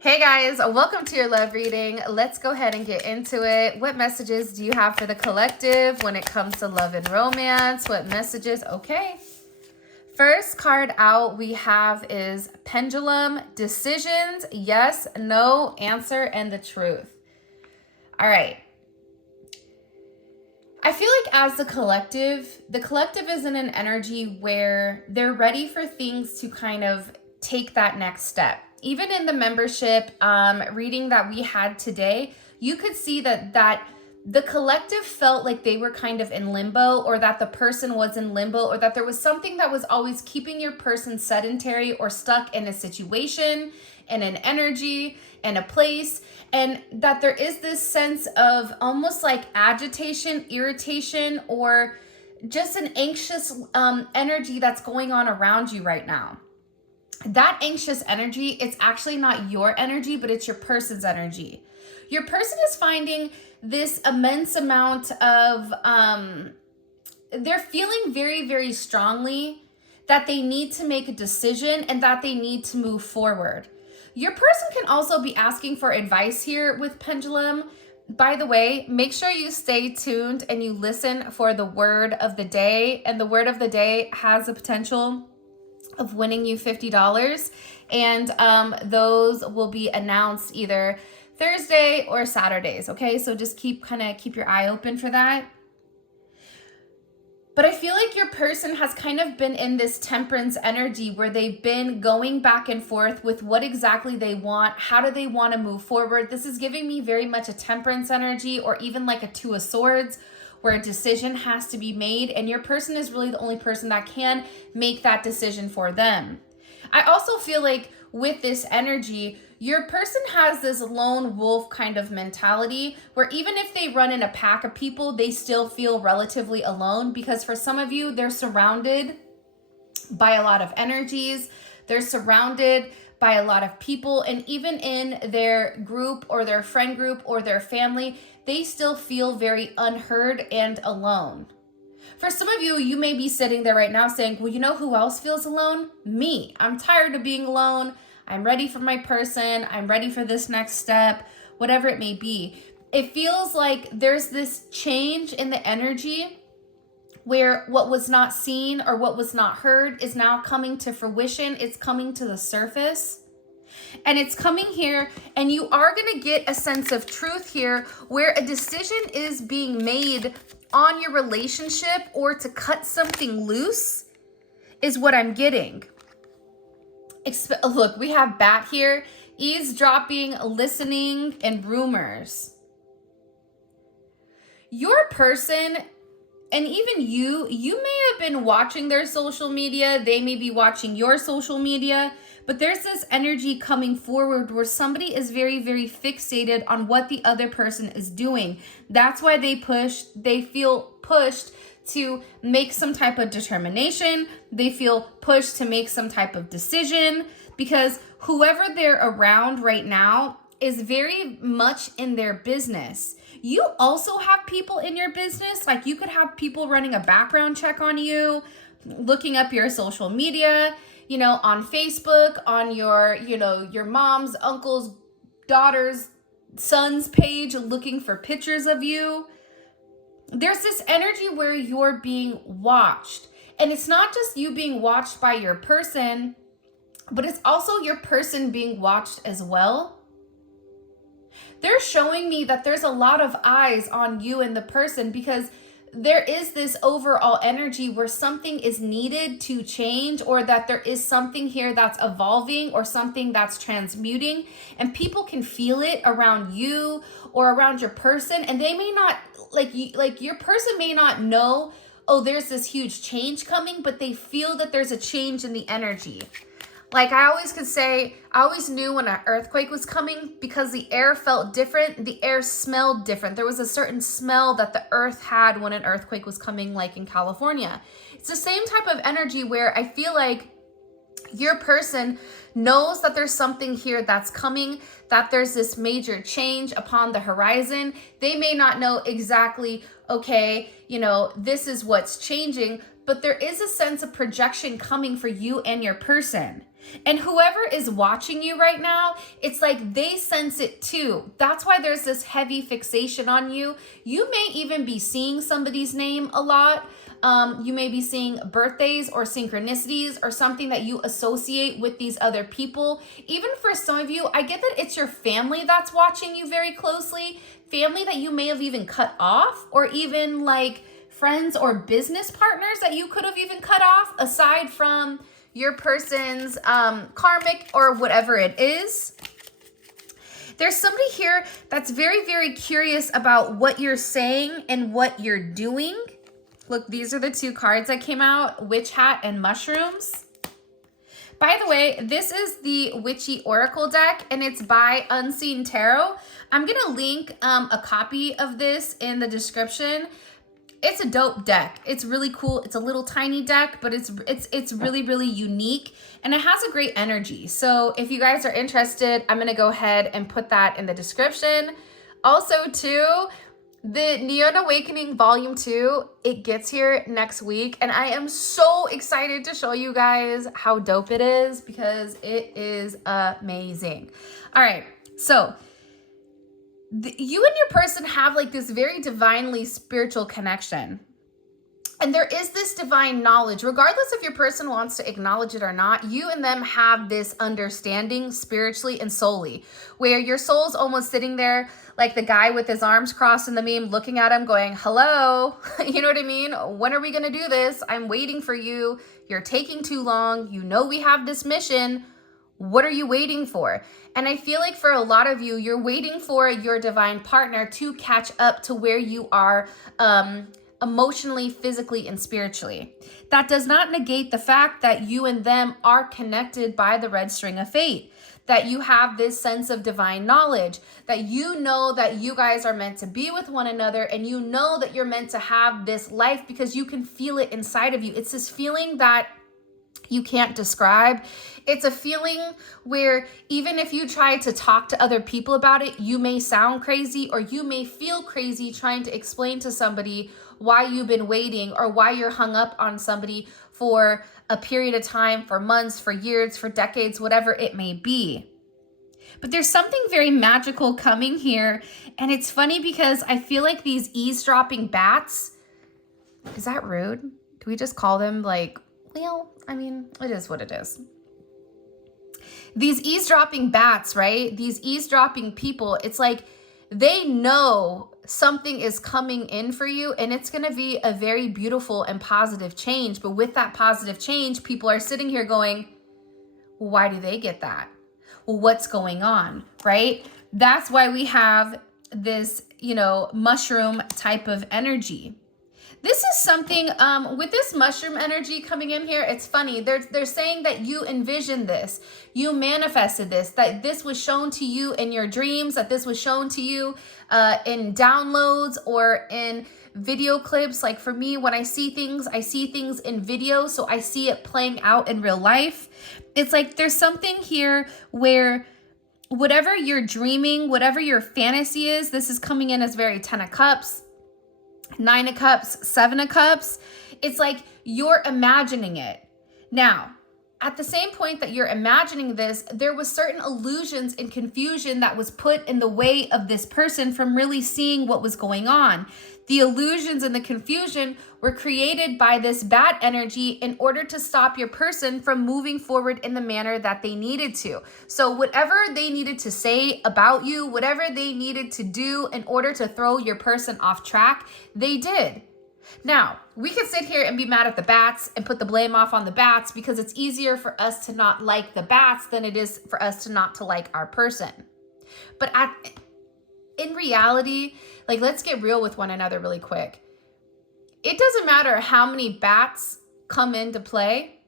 Hey guys, welcome to your love reading. Let's go ahead and get into it. What messages do you have for the collective when it comes to love and romance? What messages? Okay. First card out we have is Pendulum, Decisions, Yes, No, Answer, and the Truth. All right. I feel like as the collective is in an energy where they're ready for things to kind of take that next step. Even in the membership reading that we had today, you could see that the collective felt like they were kind of in limbo, or that the person was in limbo, or that there was something that was always keeping your person sedentary or stuck in a situation, in an energy, in a place, and that there is this sense of almost like agitation, irritation, or just an anxious energy that's going on around you right now. That anxious energy, it's actually not your energy, but it's your person's energy. Your person is finding this immense amount of, they're feeling very, very strongly that they need to make a decision and that they need to move forward. Your person can also be asking for advice here with Pendulum. By the way, make sure you stay tuned and you listen for the word of the day. And the word of the day has the potential of winning you $50, and those will be announced either Thursday or Saturdays. Okay, so just keep your eye open for that. But I feel like your person has kind of been in this temperance energy where they've been going back and forth with what exactly they want. How do they want to move forward? This is giving me very much a temperance energy, or even like a Two of Swords, where a decision has to be made, and your person is really the only person that can make that decision for them. I also feel like with this energy, your person has this lone wolf kind of mentality where even if they run in a pack of people, they still feel relatively alone, because for some of you, they're surrounded by a lot of energies. They're surrounded by a lot of people, and even in their group or their friend group or their family, they still feel very unheard and alone. For some of you, you may be sitting there right now saying, well, you know who else feels alone? Me. I'm tired of being alone. I'm ready for my person. I'm ready for this next step, whatever it may be. It feels like there's this change in the energy where what was not seen or what was not heard is now coming to fruition. It's coming to the surface. And it's coming here, and you are going to get a sense of truth here where a decision is being made on your relationship, or to cut something loose is what I'm getting. Look, we have Bat here, eavesdropping, listening, and rumors. Your person, and even you may have been watching their social media. They may be watching your social media. But there's this energy coming forward where somebody is very, very fixated on what the other person is doing. That's why they feel pushed to make some type of determination. They feel pushed to make some type of decision, because whoever they're around right now is very much in their business. You also have people in your business. Like, you could have people running a background check on you, looking up your social media, on Facebook, on your mom's, uncle's, daughter's, son's page, looking for pictures of you. There's this energy where you're being watched. And it's not just you being watched by your person, but it's also your person being watched as well. They're showing me that there's a lot of eyes on you and the person, because there is this overall energy where something is needed to change, or that there is something here that's evolving, or something that's transmuting, and people can feel it around you or around your person, and they may not, like your person may not know, oh, there's this huge change coming, but they feel that there's a change in the energy. Like, I always knew when an earthquake was coming, because the air felt different. The air smelled different. There was a certain smell that the earth had when an earthquake was coming, like in California. It's the same type of energy where I feel like your person knows that there's something here that's coming, that there's this major change upon the horizon. They may not know exactly, okay, this is what's changing, but there is a sense of projection coming for you and your person. And whoever is watching you right now, it's like they sense it too. That's why there's this heavy fixation on you. You may even be seeing somebody's name a lot. You may be seeing birthdays or synchronicities or something that you associate with these other people. Even for some of you, I get that it's your family that's watching you very closely. Family that you may have even cut off, or even like friends or business partners that you could have even cut off, aside from your person's karmic or whatever it is. There's somebody here that's very, very curious about what you're saying and what you're doing. Look, these are the two cards that came out, Witch Hat and Mushrooms. By the way, this is the Witchy Oracle deck, and it's by Unseen Tarot. I'm going to link a copy of this in the description. It's a dope deck. It's really cool. It's a little tiny deck, but it's really, really unique, and it has a great energy. So if you guys are interested, I'm going to go ahead and put that in the description. Also, too, the Neon Awakening Volume 2, it gets here next week, and I am so excited to show you guys how dope it is, because it is amazing. All right, so you and your person have like this very divinely spiritual connection. And there is this divine knowledge, regardless if your person wants to acknowledge it or not. You and them have this understanding spiritually and soully, where your soul's almost sitting there like the guy with his arms crossed in the meme, looking at him going, hello, you know what I mean? When are we going to do this? I'm waiting for you. You're taking too long. You know we have this mission. What are you waiting for? And I feel like for a lot of you, you're waiting for your divine partner to catch up to where you are emotionally, physically, and spiritually. That does not negate the fact that you and them are connected by the red string of fate, that you have this sense of divine knowledge, that you know that you guys are meant to be with one another, and you know that you're meant to have this life because you can feel it inside of you. It's this feeling that you can't describe. It's a feeling where even if you try to talk to other people about it, you may sound crazy, or you may feel crazy trying to explain to somebody why you've been waiting, or why you're hung up on somebody for a period of time, for months, for years, for decades, whatever it may be. But there's something very magical coming here. And it's funny because I feel like these eavesdropping bats, is that rude? Do we just call them like, well, I mean, it is what it is. These eavesdropping bats, right? These eavesdropping people, it's like they know something is coming in for you, and it's going to be a very beautiful and positive change. But with that positive change, people are sitting here going, well, why do they get that? Well, what's going on, right? That's why we have this, mushroom type of energy. This is something with this mushroom energy coming in here. It's funny. They're saying that you envisioned this, you manifested this, that this was shown to you in your dreams, that this was shown to you in downloads or in video clips. Like for me, when I see things in video, so I see it playing out in real life. It's like there's something here where whatever you're dreaming, whatever your fantasy is, this is coming in as very 10 of Cups, 9 of Cups, 7 of Cups. It's like you're imagining it. Now, at the same point that you're imagining this, there was certain illusions and confusion that was put in the way of this person from really seeing what was going on. The illusions and the confusion were created by this bad energy in order to stop your person from moving forward in the manner that they needed to. So whatever they needed to say about you, whatever they needed to do in order to throw your person off track, they did. Now, we could sit here and be mad at the bats and put the blame off on the bats, because it's easier for us to not like the bats than it is for us to not to like our person. But in reality, like, let's get real with one another really quick. It doesn't matter how many bats come into play.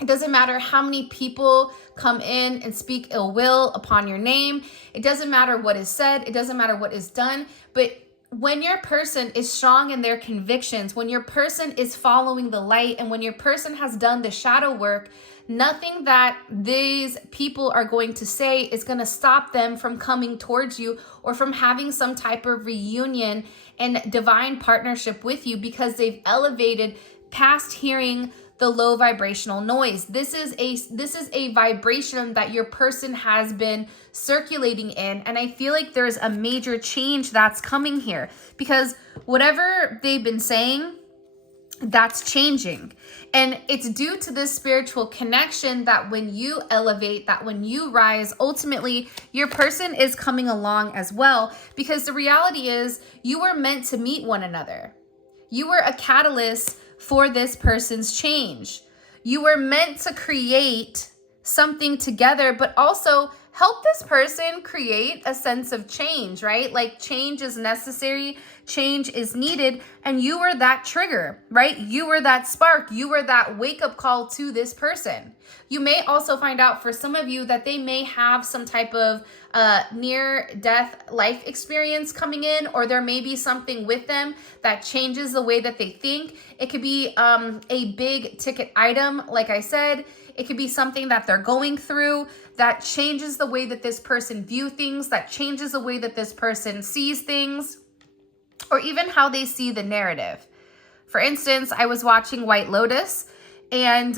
It doesn't matter how many people come in and speak ill will upon your name. It doesn't matter what is said. It doesn't matter what is done. But when your person is strong in their convictions, when your person is following the light, and when your person has done the shadow work, nothing that these people are going to say is going to stop them from coming towards you or from having some type of reunion and divine partnership with you, because they've elevated past hearing the low vibrational noise. This is a vibration that your person has been circulating in, and I feel like there's a major change that's coming here, because whatever they've been saying, that's changing. And it's due to this spiritual connection that when you elevate, that when you rise, ultimately your person is coming along as well, because the reality is you were meant to meet one another. You were a catalyst for this person's change. You were meant to create something together, but also help this person create a sense of change, right? Like, change is necessary, change is needed, and you were that trigger, right? You were that spark, you were that wake-up call to this person. You may also find out for some of you that they may have some type of near-death life experience coming in, or there may be something with them that changes the way that they think. It could be a big ticket item, like I said. It could be something that they're going through that changes the way that this person views things, that changes the way that this person sees things, or even how they see the narrative. For instance, I was watching White Lotus, and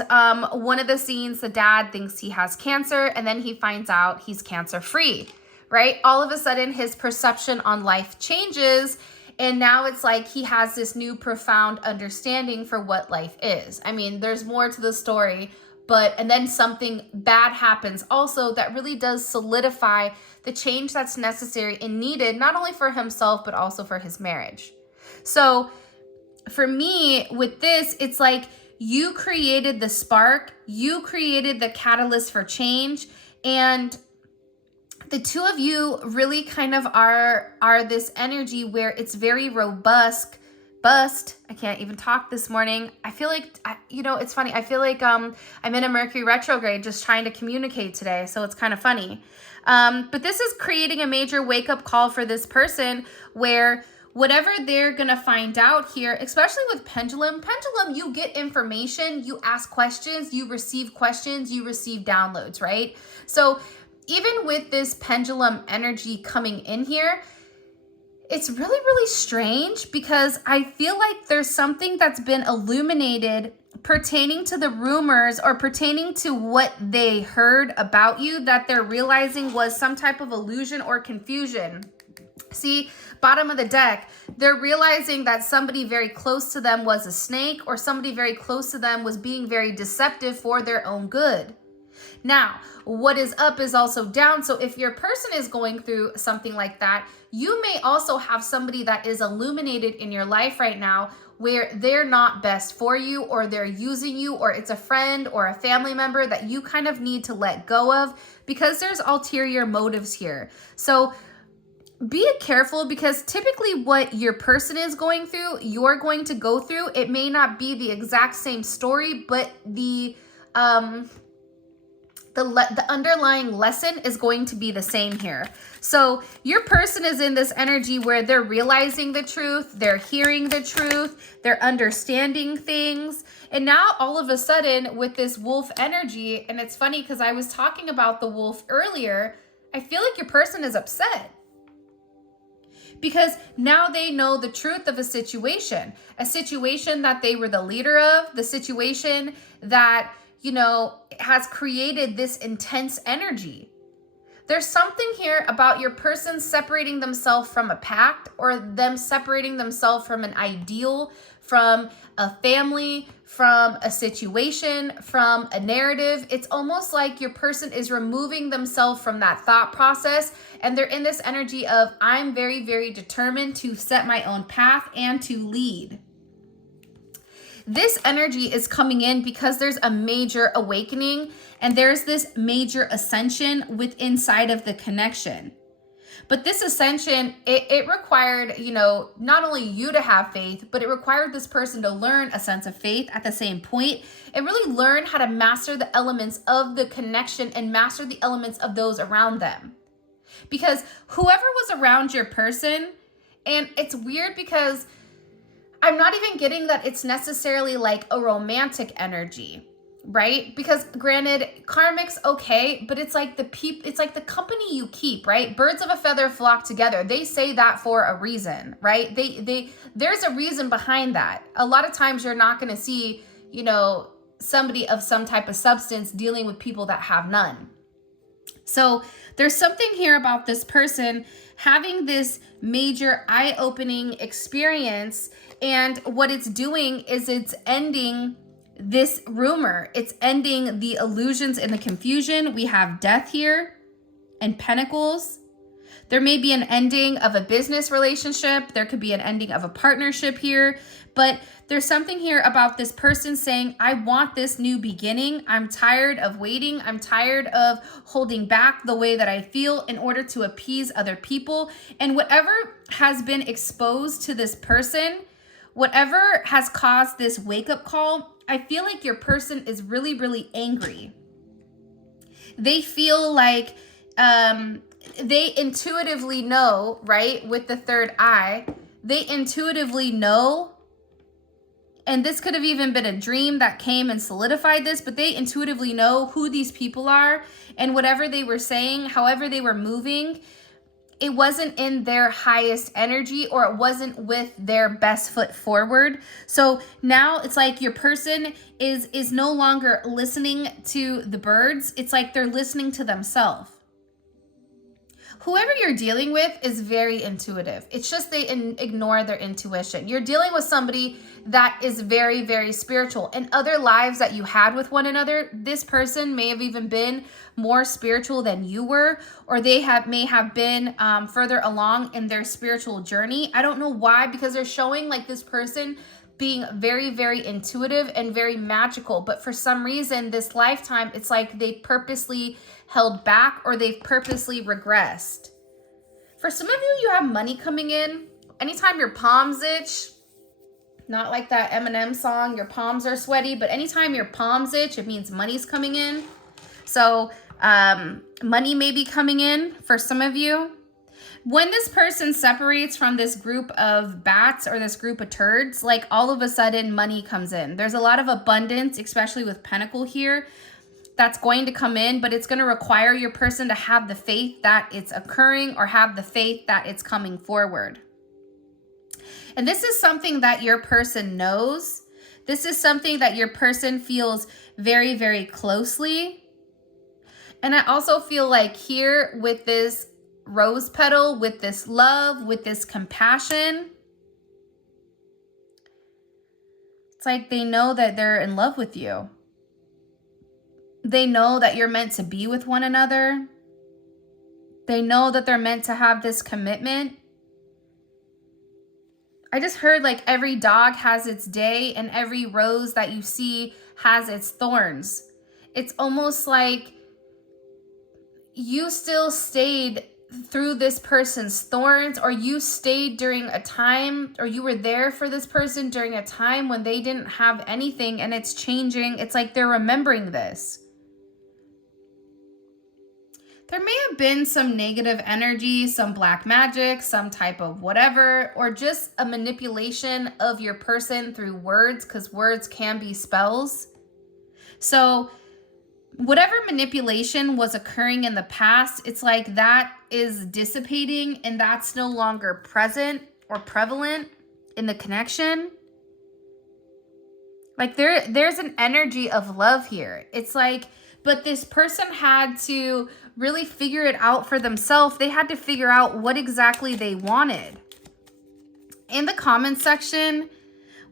one of the scenes, the dad thinks he has cancer, and then he finds out he's cancer-free, right? All of a sudden, his perception on life changes, and now it's like he has this new profound understanding for what life is. I mean, there's more to the story, and then something bad happens also that really does solidify the change that's necessary and needed, not only for himself, but also for his marriage. So for me, with this, it's like you created the spark, you created the catalyst for change, and the two of you really kind of are this energy where it's very robust. I can't even talk this morning. I feel like, it's funny. I feel like I'm in a Mercury retrograde just trying to communicate today. So it's kind of funny. But this is creating a major wake-up call for this person where whatever they're going to find out here, especially with pendulum, you get information, you ask questions, you receive downloads, right? So even with this pendulum energy coming in here, it's really, really strange, because I feel like there's something that's been illuminated pertaining to the rumors or pertaining to what they heard about you that they're realizing was some type of illusion or confusion. See, bottom of the deck, they're realizing that somebody very close to them was a snake, or somebody very close to them was being very deceptive for their own good. Now, what is up is also down. So if your person is going through something like that, you may also have somebody that is illuminated in your life right now where they're not best for you, or they're using you, or it's a friend or a family member that you kind of need to let go of, because there's ulterior motives here. So be careful, because typically what your person is going through, you're going to go through. It may not be the exact same story, but the underlying lesson is going to be the same here. So your person is in this energy where they're realizing the truth, they're hearing the truth, they're understanding things. And now all of a sudden with this wolf energy, and it's funny because I was talking about the wolf earlier, I feel like your person is upset. Because now they know the truth of a situation that they were the leader of, the situation that has created this intense energy. There's something here about your person separating themselves from a pact, or them separating themselves from an ideal, from a family, from a situation, from a narrative. It's almost like your person is removing themselves from that thought process, and they're in this energy of, I'm very, very determined to set my own path and to lead. This energy is coming in because there's a major awakening, and there's this major ascension inside of the connection. But this ascension, it required, not only you to have faith, but it required this person to learn a sense of faith at the same point, and really learn how to master the elements of the connection and master the elements of those around them. Because whoever was around your person, and it's weird because I'm not even getting that it's necessarily like a romantic energy, right? Because granted, karmic's okay, but it's like it's like the company you keep, right? Birds of a feather flock together. They say that for a reason, right? There's a reason behind that. A lot of times you're not going to see, somebody of some type of substance dealing with people that have none. So there's something here about this person having this major eye-opening experience, and what it's doing is it's ending this rumor. It's ending the illusions and the confusion. We have death here and pentacles. There may be an ending of a business relationship. There could be an ending of a partnership here. But there's something here about this person saying, I want this new beginning. I'm tired of waiting. I'm tired of holding back the way that I feel in order to appease other people. And whatever has been exposed to this person, whatever has caused this wake-up call, I feel like your person is really, really angry. They feel like they intuitively know, right? With the third eye, they intuitively know, and this could have even been a dream that came and solidified this, but they intuitively know who these people are, and whatever they were saying, however they were moving, it wasn't in their highest energy, or it wasn't with their best foot forward. So now it's like your person is no longer listening to the birds. It's like they're listening to themselves. Whoever you're dealing with is very intuitive. It's just they ignore their intuition. You're dealing with somebody that is very, very spiritual. In other lives that you had with one another, this person may have even been more spiritual than you were, or they may have been further along in their spiritual journey. I don't know why, because they're showing like this person being very, very intuitive and very magical. But for some reason, this lifetime, it's like they purposely held back, or they've purposely regressed. For some of you, you have money coming in. Anytime your palms itch, not like that Eminem song, your palms are sweaty, but anytime your palms itch, it means money's coming in. So money may be coming in for some of you. When this person separates from this group of bats or this group of turds, like all of a sudden money comes in. There's a lot of abundance, especially with Pentacle here, that's going to come in, but it's going to require your person to have the faith that it's occurring, or have the faith that it's coming forward. And this is something that your person knows. This is something that your person feels very, very closely. And I also feel like here with this rose petal, with this love, with this compassion, it's like they know that they're in love with you. They know that you're meant to be with one another. They know that they're meant to have this commitment. I just heard like every dog has its day, and every rose that you see has its thorns. It's almost like you still stayed through this person's thorns, or you stayed during a time, or you were there for this person during a time when they didn't have anything, and it's changing. It's like they're remembering this. There may have been some negative energy, some black magic, some type of whatever, or just a manipulation of your person through words, because words can be spells. So whatever manipulation was occurring in the past, it's like that is dissipating, and that's no longer present or prevalent in the connection. Like there's an energy of love here. It's like, but this person had to really figure it out for themselves. They had to figure out what exactly they wanted. In the comments section,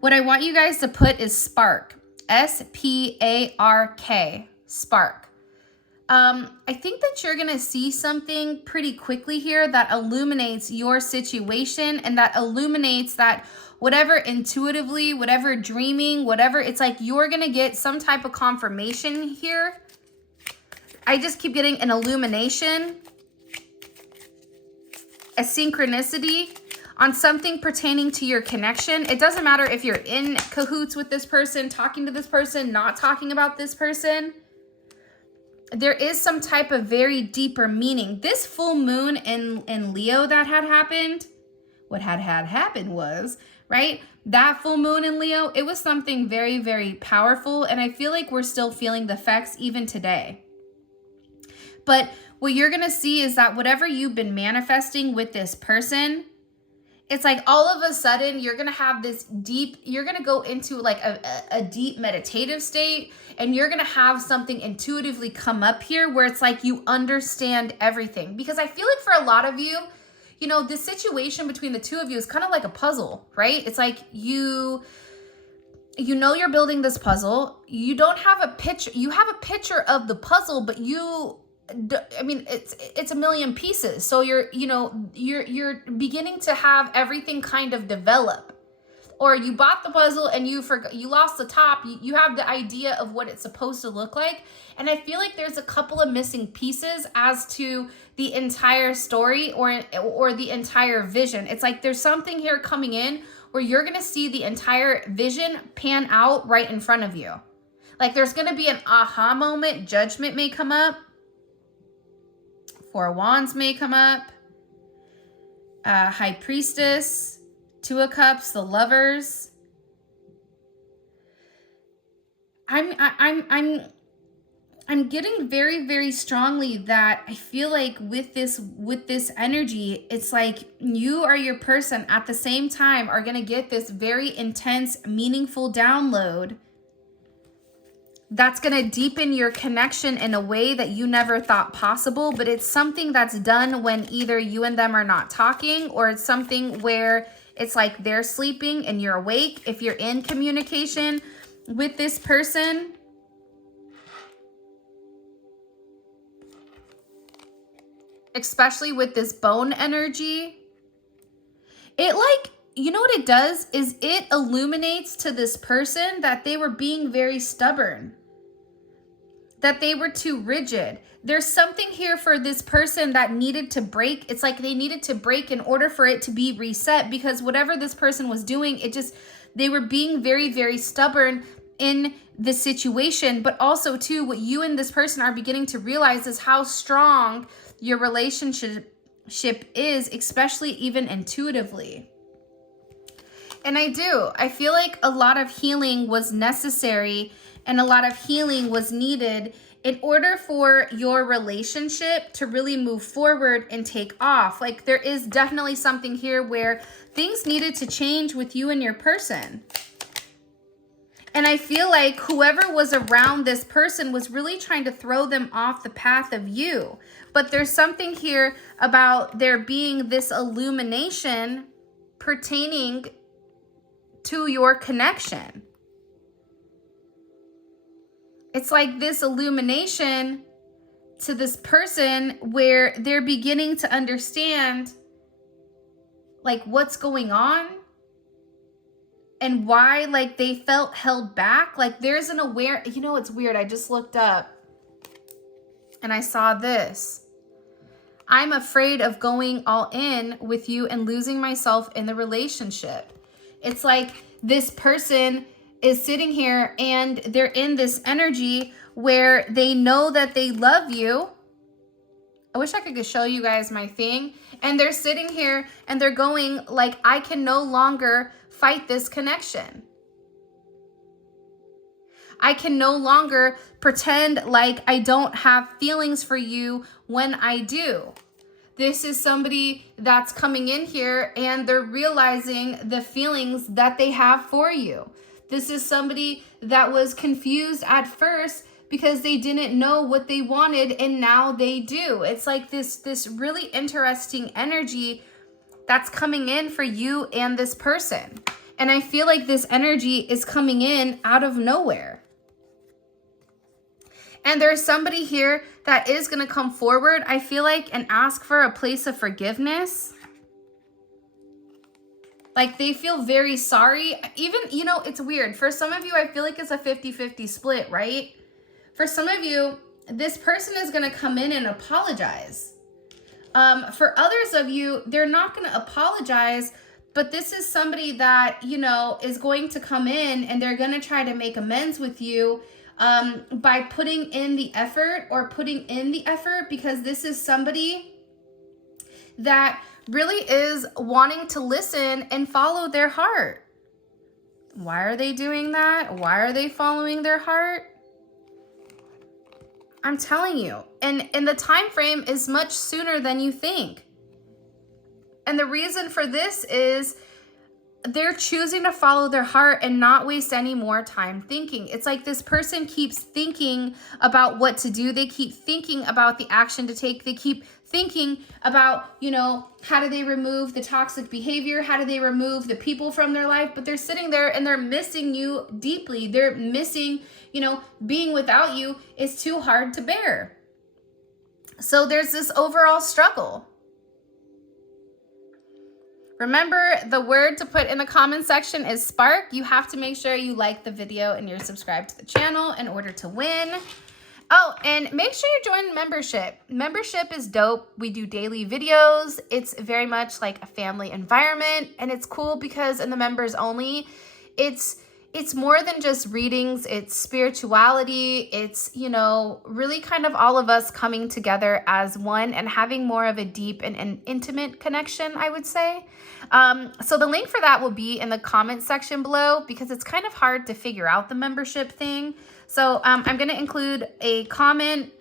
what I want you guys to put is spark. S-P-A-R-K. Spark. I think that you're going to see something pretty quickly here that illuminates your situation, and that illuminates that whatever intuitively, whatever dreaming, whatever, it's like you're going to get some type of confirmation here. I just keep getting an illumination, a synchronicity on something pertaining to your connection. It doesn't matter if you're in cahoots with this person, talking to this person, not talking about this person. There is some type of very deeper meaning. This full moon in Leo that had happened, what had happened was, right? That full moon in Leo, it was something very, very powerful. And I feel like we're still feeling the effects even today. But what you're going to see is that whatever you've been manifesting with this person, It's like all of a sudden you're going to have this deep, you're going to go into like a deep meditative state, and you're going to have something intuitively come up here where it's like you understand everything. Because I feel like for a lot of you, you know, this situation between the two of you is kind of like a puzzle, right? It's like you know you're building this puzzle. You don't have a picture. You have a picture of the puzzle, but I mean, it's a million pieces. So you're beginning to have everything kind of develop. Or you bought the puzzle and you lost the top. You have the idea of what it's supposed to look like. And I feel like there's a couple of missing pieces as to the entire story or the entire vision. It's like there's something here coming in where you're going to see the entire vision pan out right in front of you. Like there's going to be an aha moment. Judgment may come up. Four of Wands may come up. High Priestess. Two of Cups, the Lovers. I'm getting very, very strongly that I feel like with this energy, it's like you or your person at the same time are going to get this very intense, meaningful download that's going to deepen your connection in a way that you never thought possible. But it's something that's done when either you and them are not talking, or it's something where it's like they're sleeping and you're awake. If you're in communication with this person, especially with this bone energy, it like, you know what it does is it illuminates to this person that they were being very stubborn, that they were too rigid. There's something here for this person that needed to break. It's like they needed to break in order for it to be reset, because whatever this person was doing, they were being very, very stubborn in the situation. But also too, what you and this person are beginning to realize is how strong your relationship is, especially even intuitively. And I feel like a lot of healing was necessary and a lot of healing was needed in order for your relationship to really move forward and take off. Like there is definitely something here where things needed to change with you and your person. And I feel like whoever was around this person was really trying to throw them off the path of you. But there's something here about there being this illumination pertaining to your connection. It's like this illumination to this person where they're beginning to understand like what's going on and why like they felt held back. Like there's an you know, it's weird. I just looked up and I saw this. I'm afraid of going all in with you and losing myself in the relationship. It's like this person is sitting here and they're in this energy where they know that they love you. I wish I could show you guys my thing. And they're sitting here and they're going like, I can no longer fight this connection. I can no longer pretend like I don't have feelings for you when I do. This is somebody that's coming in here and they're realizing the feelings that they have for you. This is somebody that was confused at first because they didn't know what they wanted, and now they do. It's like this really interesting energy that's coming in for you and this person. And I feel like this energy is coming in out of nowhere. And there's somebody here that is going to come forward, I feel like, and ask for a place of forgiveness. Like they feel very sorry. Even, you know, it's weird. For some of you, I feel like it's a 50-50 split, right? For some of you, this person is going to come in and apologize. For others of you, they're not going to apologize, but this is somebody that, you know, is going to come in and they're going to try to make amends with you by putting in the effort because this is somebody that really is wanting to listen and follow their heart. Why are they doing that? Why are they following their heart? I'm telling you. And the time frame is much sooner than you think. And the reason for this is they're choosing to follow their heart and not waste any more time thinking. It's like this person keeps thinking about what to do. They keep thinking about the action to take. They keep thinking about, you know, how do they remove the toxic behavior? How do they remove the people from their life? But they're sitting there and they're missing you deeply. They're missing, you know, being without you is too hard to bear. So there's this overall struggle. Remember, the word to put in the comment section is spark. You have to make sure you like the video and you're subscribed to the channel in order to win. Oh, and make sure you join membership. Membership is dope. We do daily videos. It's very much like a family environment, and it's cool because in the members only, it's more than just readings. It's spirituality. It's, you know, really kind of all of us coming together as one and having more of a deep and an intimate connection, I would say. So the link for that will be in the comment section below because it's kind of hard to figure out the membership thing. So I'm going to include a comment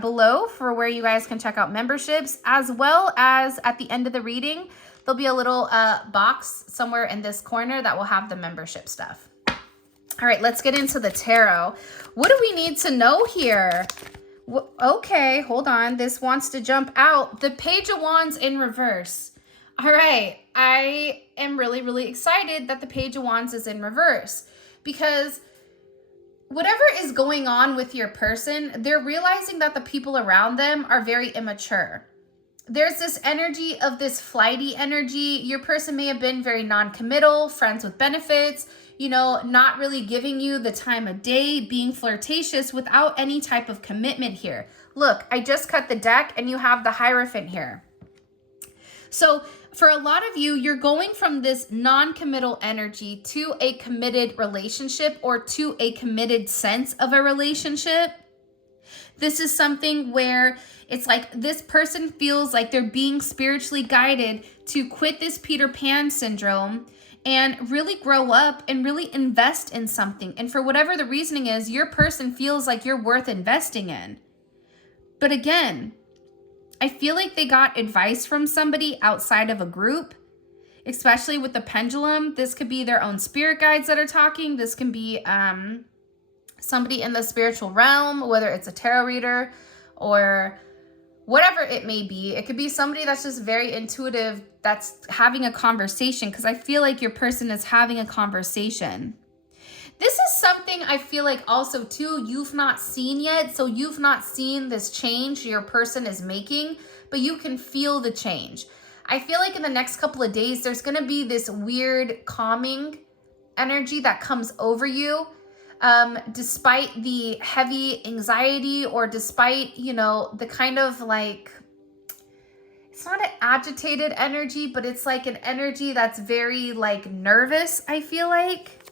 below for where you guys can check out memberships, as well as at the end of the reading, there'll be a little box somewhere in this corner that will have the membership stuff. All right, let's get into the tarot. What do we need to know here? Okay, hold on. This wants to jump out. The Page of Wands in reverse. All right, I am really, really excited that the Page of Wands is in reverse because whatever is going on with your person, they're realizing that the people around them are very immature. There's this energy of this flighty energy. Your person may have been very non-committal, friends with benefits, you know, not really giving you the time of day, being flirtatious without any type of commitment here. Look, I just cut the deck and you have the Hierophant here. So for a lot of you, you're going from this non-committal energy to a committed relationship or to a committed sense of a relationship. This is something where it's like this person feels like they're being spiritually guided to quit this Peter Pan syndrome and really grow up and really invest in something. And for whatever the reasoning is, your person feels like you're worth investing in. But again, I feel like they got advice from somebody outside of a group, especially with the pendulum. This could be their own spirit guides that are talking. This can be somebody in the spiritual realm, whether it's a tarot reader or whatever it may be. It could be somebody that's just very intuitive, that's having a conversation, because I feel like your person is having a conversation. This is something I feel like also too you've not seen yet. So you've not seen this change your person is making, but you can feel the change. I feel like in the next couple of days, there's going to be this weird calming energy that comes over you. Despite the heavy anxiety or despite, you know, the kind of like, it's not an agitated energy, but it's like an energy that's very like nervous, I feel like.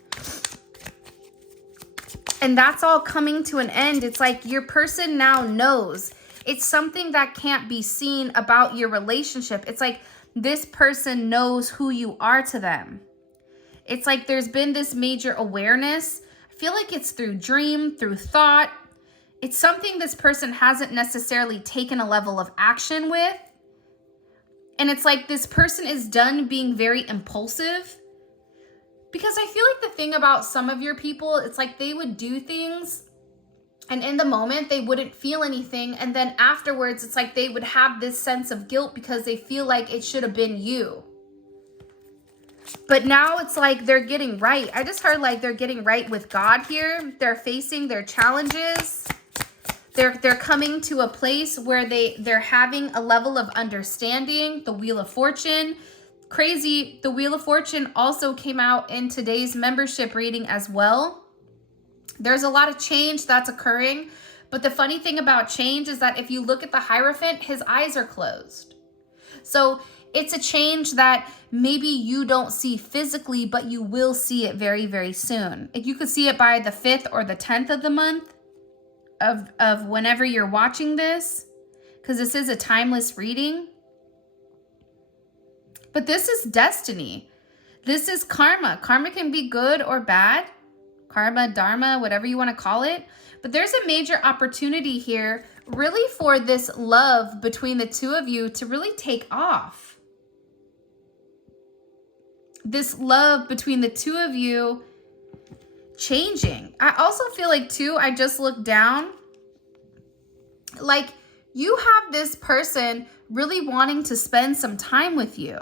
And that's all coming to an end. It's like your person now knows. It's something that can't be seen about your relationship. It's like this person knows who you are to them. It's like there's been this major awareness. I feel like it's through dream, through thought. It's something this person hasn't necessarily taken a level of action with. And it's like this person is done being very impulsive. Because I feel like the thing about some of your people, it's like they would do things and in the moment they wouldn't feel anything. And then afterwards, it's like they would have this sense of guilt because they feel like it should have been you. But now it's like they're getting right. I just heard like they're getting right with God here. They're facing their challenges. They're coming to a place where they're having a level of understanding. The Wheel of Fortune. Crazy, the Wheel of Fortune also came out in today's membership reading as well. There's a lot of change that's occurring, but the funny thing about change is that if you look at the Hierophant, his eyes are closed. So it's a change that maybe you don't see physically, but you will see it very, very soon. You could see it by the 5th or the 10th of the month of whenever you're watching this, because this is a timeless reading. But this is destiny. This is karma. Karma can be good or bad. Karma, dharma, whatever you want to call it. But there's a major opportunity here really for this love between the two of you to really take off. this love between the two of you changing. I also feel like too, I just looked down, like you have this person really wanting to spend some time with you,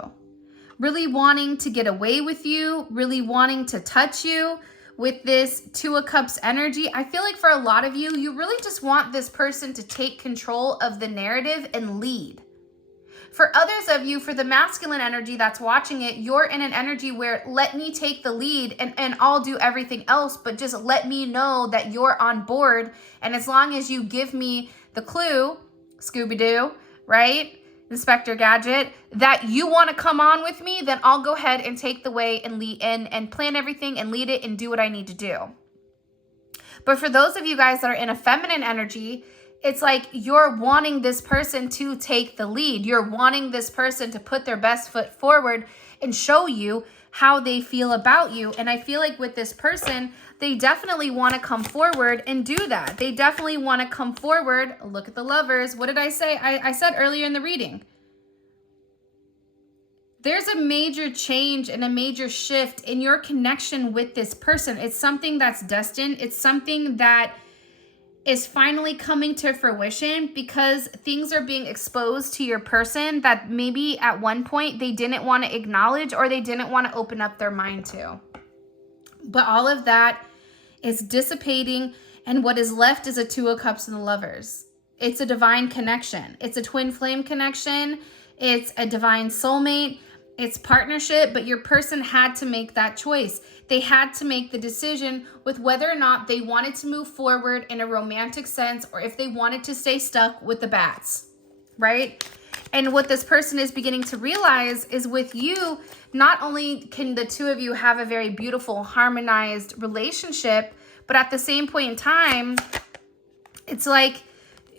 really wanting to get away with you, really wanting to touch you. With this Two of Cups energy, I feel like for a lot of you, you really just want this person to take control of the narrative and lead. For others of you, for the masculine energy that's watching it, you're in an energy where let me take the lead and I'll do everything else, but just let me know that you're on board. And as long as you give me the clue, Scooby-Doo, right? Inspector Gadget, that you want to come on with me, then I'll go ahead and take the way and lead and plan everything and lead it and do what I need to do. But for those of you guys that are in a feminine energy, it's like you're wanting this person to take the lead. You're wanting this person to put their best foot forward and show you how they feel about you. And I feel like with this person, they definitely want to come forward and do that. They definitely want to come forward. Look at the Lovers. What did I say? I said earlier in the reading. There's a major change and a major shift in your connection with this person. It's something that's destined. It's something that is finally coming to fruition because things are being exposed to your person that maybe at one point they didn't want to acknowledge or they didn't want to open up their mind to. But all of that is dissipating, and what is left is a Two of Cups and the Lovers. It's a divine connection. It's a twin flame connection. It's a divine soulmate. It's partnership, but your person had to make that choice. They had to make the decision with whether or not they wanted to move forward in a romantic sense or if they wanted to stay stuck with the bats, right? And what this person is beginning to realize is with you, not only can the two of you have a very beautiful, harmonized relationship, but at the same point in time, it's like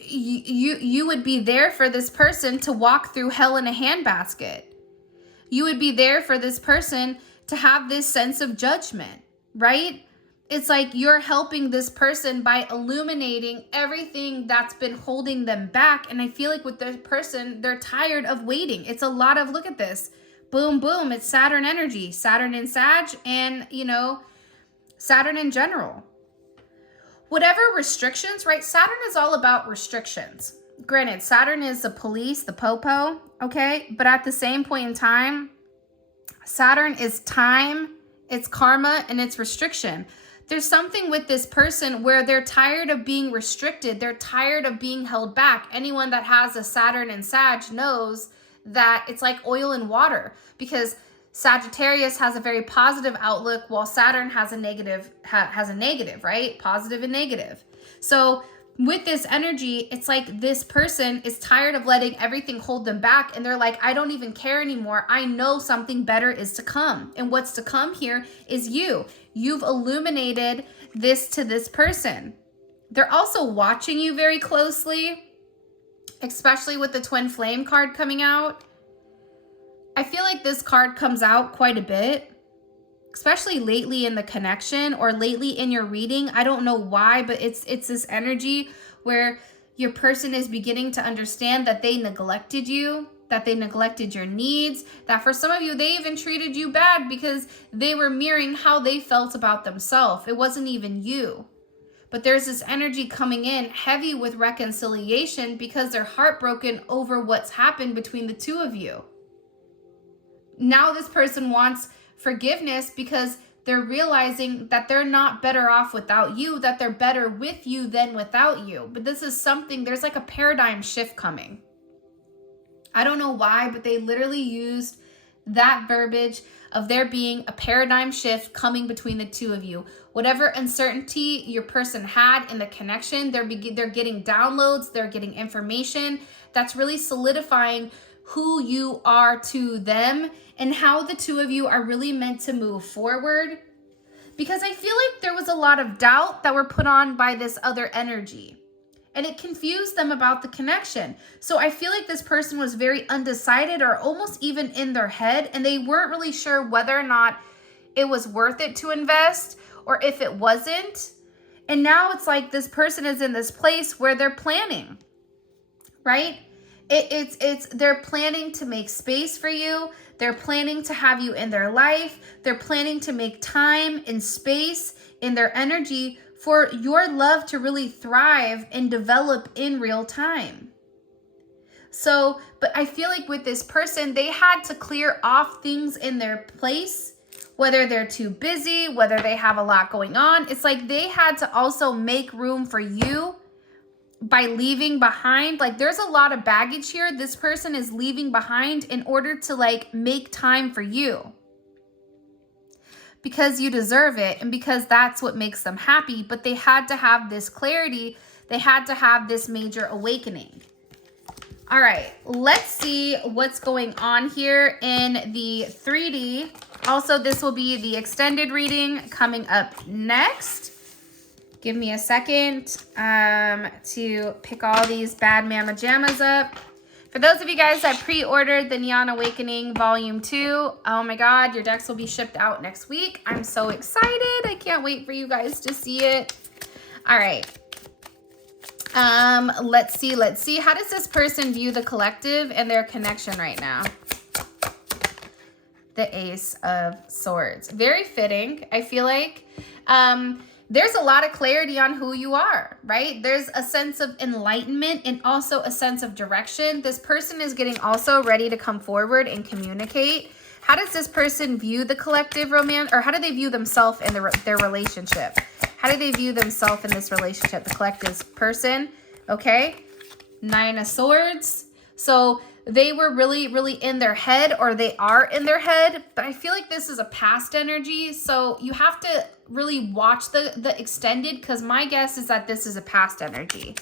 you would be there for this person to walk through hell in a handbasket. You would be there for this person to have this sense of judgment, right? It's like you're helping this person by illuminating everything that's been holding them back. And I feel like with this person, they're tired of waiting. It's a lot of, look at this, boom, boom. It's Saturn energy, Saturn in Sag, and, you know, Saturn in general. Whatever restrictions, right? Saturn is all about restrictions. Granted, Saturn is the police, the popo, okay? But at the same point in time, Saturn is time, it's karma, and it's restriction. There's something with this person where they're tired of being restricted. They're tired of being held back. Anyone that has a Saturn and Sag knows that it's like oil and water, because Sagittarius has a very positive outlook while Saturn has a negative, right? Positive and negative. So with this energy, it's like this person is tired of letting everything hold them back. And they're like, I don't even care anymore. I know something better is to come. And what's to come here is you. You've illuminated this to this person. They're also watching you very closely, especially with the twin flame card coming out. I feel like this card comes out quite a bit, especially lately in the connection or lately in your reading. I don't know why, but it's this energy where your person is beginning to understand that they neglected you, that they neglected your needs, that for some of you, they even treated you bad because they were mirroring how they felt about themselves. It wasn't even you. But there's this energy coming in heavy with reconciliation because they're heartbroken over what's happened between the two of you. Now this person wants forgiveness because they're realizing that they're not better off without you, that they're better with you than without you. But this is something, there's like a paradigm shift coming. I don't know why, but they literally used that verbiage of there being a paradigm shift coming between the two of you. Whatever uncertainty your person had in the connection, they're getting downloads, they're getting information that's really solidifying who you are to them and how the two of you are really meant to move forward. Because I feel like there was a lot of doubt that were put on by this other energy, and it confused them about the connection. So I feel like this person was very undecided or almost even in their head, and they weren't really sure whether or not it was worth it to invest or if it wasn't. And now it's like this person is in this place where they're planning, right? They're planning to make space for you. They're planning to have you in their life. They're planning to make time and space in their energy for your love to really thrive and develop in real time. So, but I feel like with this person, they had to clear off things in their place, whether they're too busy, whether they have a lot going on. It's like they had to also make room for you by leaving behind. Like there's a lot of baggage here. This person is leaving behind in order to like make time for you. Because you deserve it and because that's what makes them happy. But they had to have this clarity. They had to have this major awakening. All right, let's see what's going on here in the 3D. Also, this will be the extended reading coming up next. Give me a second to pick all these bad mama jammas up. For those of you guys that pre-ordered the Neon Awakening Volume 2, oh my God, your decks will be shipped out next week. I'm so excited. I can't wait for you guys to see it. All right. Let's see. How does this person view the collective and their connection right now? The Ace of Swords. Very fitting, I feel like. There's a lot of clarity on who you are, right? There's a sense of enlightenment and also a sense of direction. This person is getting also ready to come forward and communicate. How does this person view the collective romance, or how do they view themselves in their relationship? How do they view themselves in this relationship? The collective person, okay? 9 of Swords. So they were really, really in their head, or they are in their head, but I feel like this is a past energy. So you have to really watch the extended, because my guess is that this is a past energy.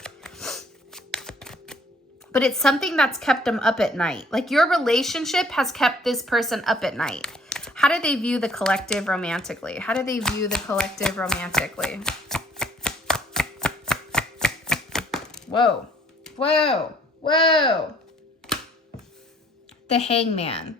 But it's something that's kept them up at night. Like your relationship has kept this person up at night. How do they view the collective romantically? How do they view the collective romantically? Whoa, whoa, whoa. The Hangman.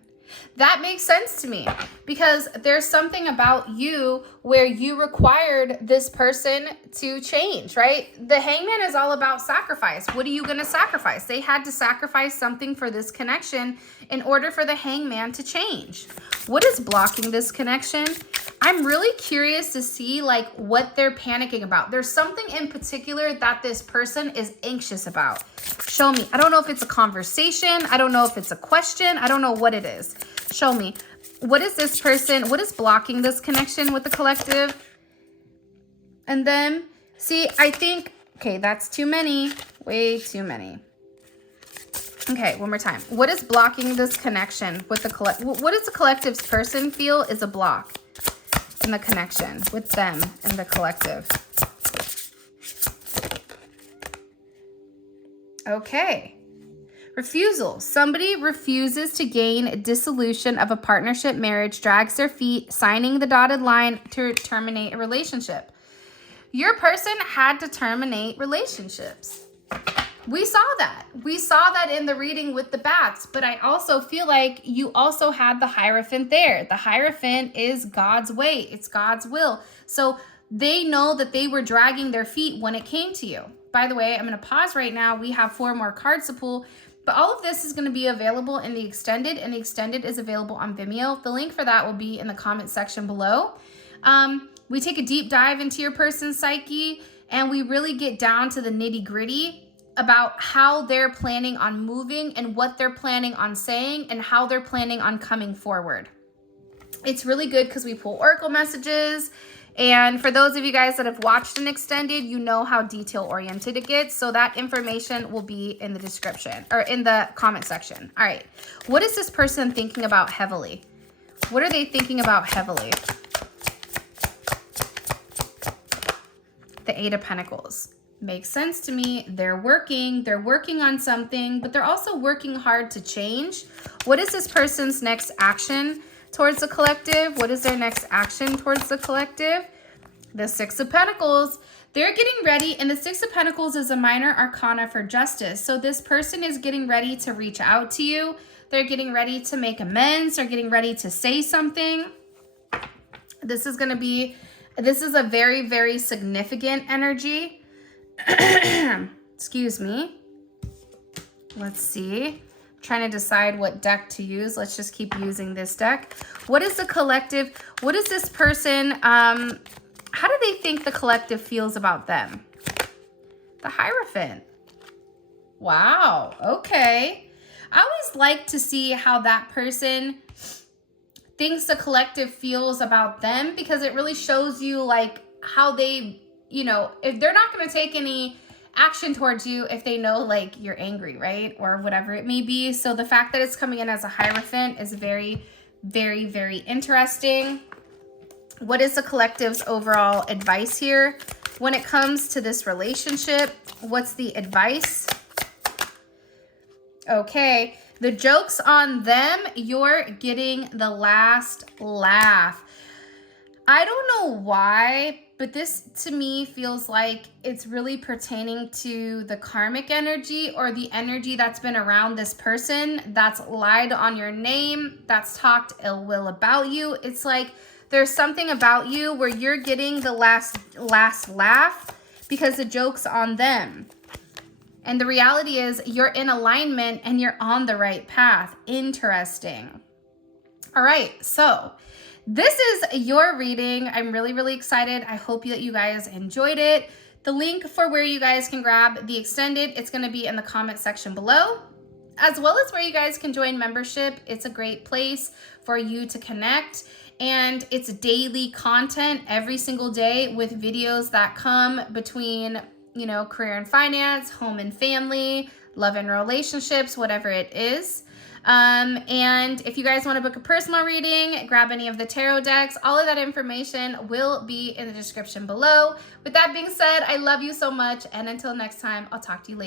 That makes sense to me because there's something about you where you required this person to change, right? The Hangman is all about sacrifice. What are you going to sacrifice? They had to sacrifice something for this connection in order for the Hangman to change. What is blocking this connection? I'm really curious to see like what they're panicking about. There's something in particular that this person is anxious about. Show me. I don't know if it's a conversation. I don't know if it's a question. I don't know what it is. Show me. What is this person? What is blocking this connection with the collective? And then, see, I think, okay, that's too many. Way too many. Okay, one more time. What is blocking this connection with the collective? What does the collective's person feel is a block in the connection with them and the collective? Okay. Refusal. Somebody refuses to gain dissolution of a partnership, marriage, drags their feet, signing the dotted line to terminate a relationship. Your person had to terminate relationships. We saw that. We saw that in the reading with the bats, but I also feel like you also had the Hierophant there. The Hierophant is God's way. It's God's will. So they know that they were dragging their feet when it came to you. By the way, I'm going to pause right now. We have 4 more cards to pull, but all of this is going to be available in the extended, and the extended is available on Vimeo. The link for that will be in the comment section below. We take a deep dive into your person's psyche, and we really get down to the nitty-gritty about how they're planning on moving and what they're planning on saying and how they're planning on coming forward. It's really good because we pull oracle messages. And for those of you guys that have watched an extended, you know how detail oriented it gets. So that information will be in the description or in the comment section. All right. What is this person thinking about heavily? What are they thinking about heavily? The 8 of Pentacles. Makes sense to me. They're working on something, but they're also working hard to change. What is this person's next action towards the collective? What is their next action towards the collective? The 6 of Pentacles. They're getting ready, and the 6 of Pentacles is a minor arcana for justice. So this person is getting ready to reach out to you. They're getting ready to make amends. They're getting ready to say something. This is a very, very significant energy. Excuse me. Let's see. Trying to decide what deck to use. Let's just keep using this deck. What is the collective? What is this person? How do they think the collective feels about them? The Hierophant. Wow. Okay. I always like to see how that person thinks the collective feels about them, because it really shows you like how they, you know, if they're not going to take any action towards you if they know like you're angry, right? Or whatever it may be. So the fact that it's coming in as a Hierophant is very, very, very interesting. What is the collective's overall advice here when it comes to this relationship? What's the advice? Okay, the joke's on them. You're getting the last laugh. I don't know why, but this to me feels like it's really pertaining to the karmic energy, or the energy that's been around this person, that's lied on your name, that's talked ill will about you. It's like there's something about you where you're getting the last laugh because the joke's on them. And the reality is you're in alignment and you're on the right path. Interesting. All right, so this is your reading. I'm really, really excited. I hope that you guys enjoyed it. The link for where you guys can grab the extended, it's going to be in the comment section below, as well as where you guys can join membership. It's a great place for you to connect. And it's daily content every single day with videos that come between, you know, career and finance, home and family, love and relationships, whatever it is. And if you guys want to book a personal reading, grab any of the tarot decks, all of that information will be in the description below. With that being said, I love you so much. And until next time, I'll talk to you later.